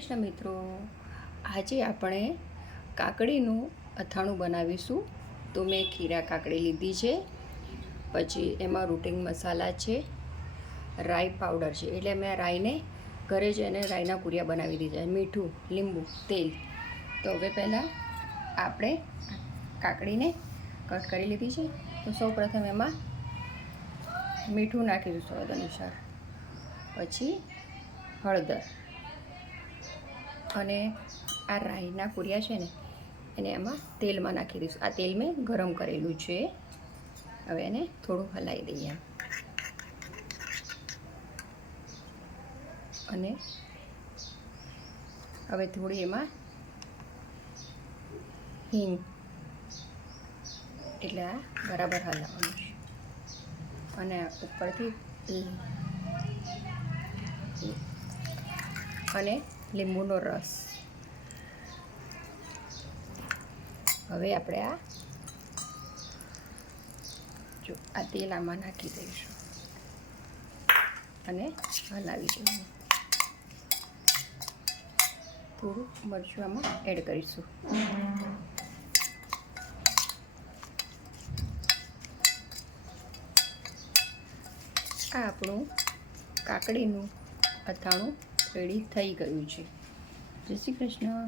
કૃષ્ણ મિત્રો, આજે આપણે કાકડીનું અથાણું બનાવીશું. તો મેં ખીરા કાકડી લીધી છે, પછી એમાં રૂટિંગ મસાલા છે, રાઈ પાવડર છે, એટલે મેં રાઈને ઘરે જઈને રાઈના કુરિયા બનાવી દીધા, મીઠું, લીંબુ, તેલ. તો હવે પહેલાં આપણે કાકડીને કટ કરી લીધી છે. તો સૌપ્રથમ એમાં મીઠું નાખીશું સ્વાદ અનુસાર, પછી હળદર અને આ રાઈના કુરિયા છે ને એને એમાં તેલમાં નાખી દઈશું. આ તેલ મેં ગરમ કરેલું છે. હવે એને થોડું હલાવી દઈએ અને હવે થોડી એમાં હિંગ, એટલે આ બરાબર હલાવવાનું છે. અને ઉપરથી અને લીંબુનો રસ. હવે આપણે આ તેલ આમાં નાખી દઈશું અને હલાવી દઈશું. થોડું મરચું આમાં એડ કરીશું. આ આપણું કાકડીનું અથાણું રેડી થઈ ગયું છે. જય શ્રી કૃષ્ણ.